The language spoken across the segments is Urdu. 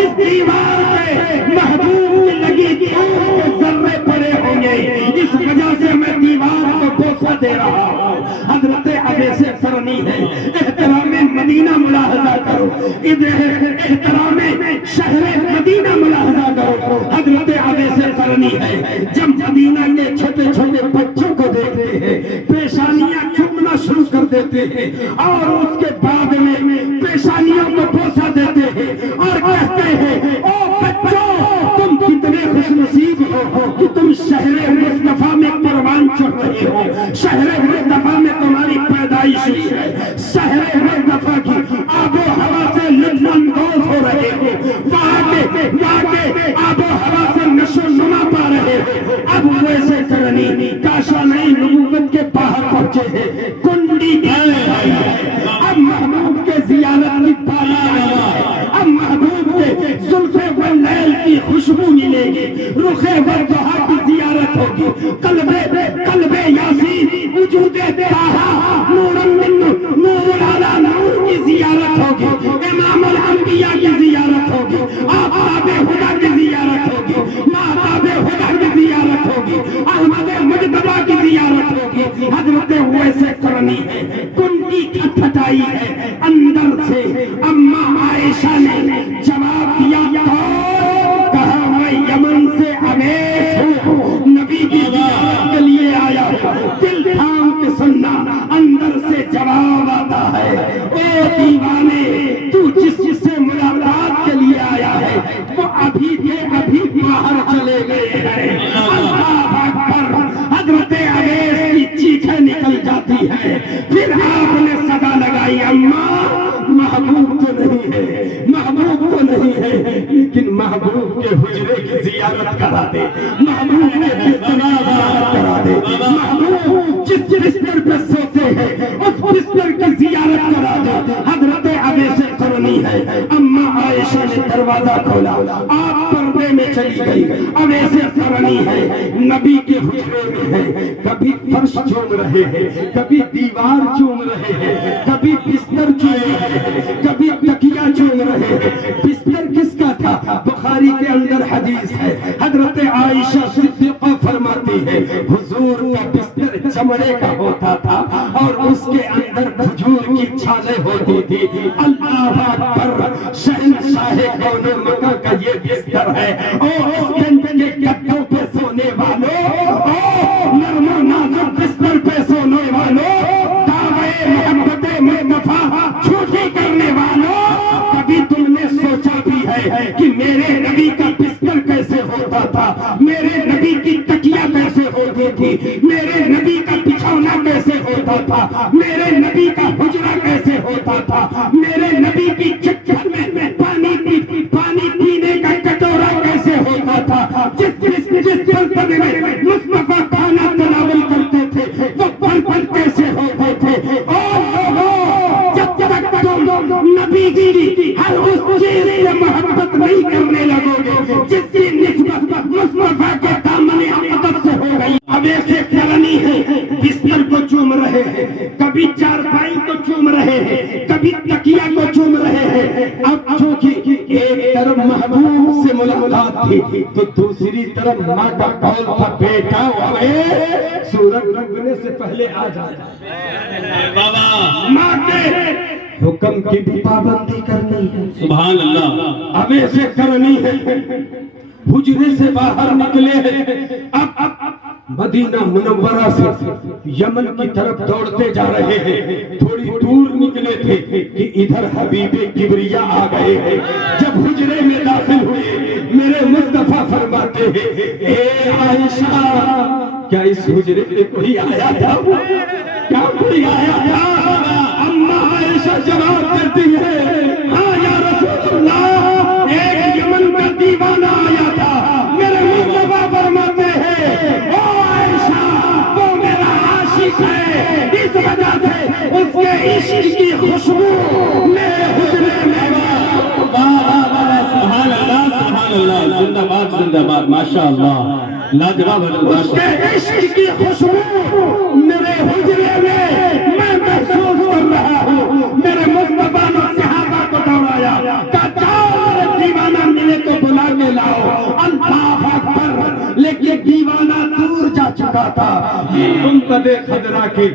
اس دیوار پہ محبوب کی لگی دھوپ کے ذرے پڑے ہوں گے، اس وجہ سے میں دیوار کو بوسہ دے رہا ہوں۔ حضرت اویس قرنی ہے، احترام مدینہ ملاحظہ کرو، احترام شہر مدینہ ملاحظہ کرو۔ حضرت اویس قرنی ہے، جب مدینہ کے چھوٹے چھوٹے بچوں کو دیکھتے ہیں پیشانیاں چومنا شروع کر دیتے ہیں، اور اس کے بعد میں پیشانیوں کو بوسہ دیتے ہیں اور کہتے ہیں او بچوں تم کتنے خوش نصیب ہو کہ تم شہر مصطفیٰ میں پروان چڑھ رہے ہو، شہر مصطفیٰ میں تمہاری پیدائش ہوئی ہے، شہر مصطفیٰ کی آب و ہوا سے لطف اندوز ہو رہے ہو، وہاں کے آب و ہوا سے نشو نما پا رہے ہو۔ اب ویسے کرنی کاشانۂ نبوت کے باہر پہنچے ہیں، کنڈی آئی ہے، اب محبوب کے زیارت کی پالی آئی ہے، اب محبوب کے زلف واللیل کی خوشبو ملے گی، رخ والضحیٰ کی زیارت ہوگی، قلب یاسین وجود طٰہٰ نور من نور علی نور کی زیارت ہوگی، امام الانبیاء کی زیارت ہوگی، آفتاب ہدیٰ کی زیارت ہوگی، مہتاب ہدیٰ کی زیارت ہوگی، احمد مجتبیٰ کی زیارت ہوگی۔ حضرت اویس قرنی ہے، کنڈی کھٹکھٹائی ہے اندر سے، اماں عائشہ نے جواب دیا کہا میں یمن سے اویس ہوں، نبی کی زیارت کے لیے آیا ہوں، دل تھام کے سننا، اندر سے جواب آتا ہے اے دیوانے تو جس سے ملاقات کے لیے آیا ہے وہ ابھی باہر چلے گئے ہیں۔ اللہ اکبر، حضرت اویس کی چیخیں نکل جاتی ہے، پھر آپ نے صدا لگائی اماں محبوب تو نہیں ہے، محبوب تو نہیں ہے، لیکن محبوب کے حجرے کی زیارت کرا دے، محبوب کے بستر کی زیارت کرا دے، محبوب جس بستر پہ سوتے ہیں اس بستر کی زیارت کرا دے۔ حضرت اویس قرنی ہے، اماں عائشہ نے دروازہ کھولا، آپ پردے میں چلی گئی، اویس قرنی ہے، نبی کے حجرے میں ہے، کبھی فرش چوم رہے ہیں، کبھی دیوار چوم رہے ہیں، کبھی بستر چوم رہے ہیں، کبھی تکیہ چوم رہے ہیں۔ بستر کس کا تھا؟ بخاری کے اندر حدیث ہے، حضرت عائشہ صدیقہ فرماتی ہے حضور کا بستر چمڑے کا ہوتا تھا اور اس کے اندر کھجور کی چھالیں ہوتی تھی۔ اللہ اکبر، شہنشاہ کون و مکان کا یہ بستر ہے، اور اس کے گدوں پہ سونے والوں، نرم و نازک بستر پہ سونے والوں، دعوے محبت مصطفیٰ جھوٹی کرنے والوں، کبھی تم نے سوچا بھی ہے کہ میرے نبی کا بستر کیسے ہوتا تھا، میرے نبی کی تکیہ کیسے ہوتی تھی، میرے نبی کا بچھونا کیسے ہوتا تھا، میرے نبی کا حجرہ کیسے ہوتا تھا، میرے نبی کی چکر میں پانی پینے کا کٹورا کیسے ہوتا تھا، جس برتن میں مصطفیٰ کھانا تناول کرتے تھے وہ برتن کیسے ہوتے تھے۔ جب تک تم نبی کی ہر اس چیز سے محبت نہیں کرنے لگو گے جس کی نسبت مصطفیٰ کے دامن عقدت سے ہو گئی۔ اویس قرنی ہے، بستر کو چوم رہے ہیں، کبھی چارپائی کو چوم رہے ہیں، کبھی تکیہ کو چوم رہے ہیں۔ اب چونکہ ایک طرف محبوب سے ملاقات تھی تو دوسری طرف ماں کا قول تھا بیٹا اویس سورج ڈوبنے سے پہلے آ جانا، ماں کے حکم کی بھی پابندی کرنی ہے۔ سبحان اللہ۔ اویس قرنی ہے، حجرے سے باہر نکلے ہیں، اب مدینہ منورہ سے یمن کی طرف دوڑتے جا رہے ہیں، تھوڑی دور نکلے تھے کہ ادھر حبیب کبریا آ گئے ہیں۔ جب حجرے میں داخل ہوئے میرے مصطفیٰ فرماتے ہیں اے عائشہ کیا اس حجرے میں کوئی آیا تھا؟ کیا کوئی آیا تھا؟ اماں عائشہ جواب کرتی ہے ہاں یا رسول اللہ، ایک یمن کا دیوانہ آیا تھا۔ میرے مصطفیٰ فرماتے ہیں او عائشہ وہ میرا عاشق ہے، اس وجہ سے اس کے عشق کی خوشبو میرے حجرے میں سبحان اللہ، سبحان اللہ، زندہ باد زندہ باد، ماشاء اللہ، لاجواب ہے۔ اس کے عشق کی خوشبو میرے حجرے میں محسوس کر رہا ہوں۔ میرے مصطفیٰ نے صحابہ کو دوڑایا، کہا جاؤ میرے دیوانہ لا کے لاؤ، اللہ اکبر۔ لیکن دیوانہ دور جا چکا تھا، منتدے خضرا کے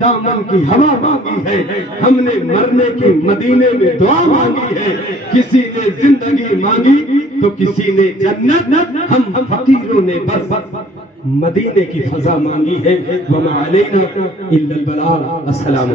دامن کی ہوا مانگی ہے، ہم نے مرنے کی مدینے میں دعا مانگی ہے، کسی نے زندگی مانگی تو کسی نے جنت، ہم فقیروں نے بس مدینے کی فضا مانگی ہے۔ وما علینا الا البلاغ۔ السلام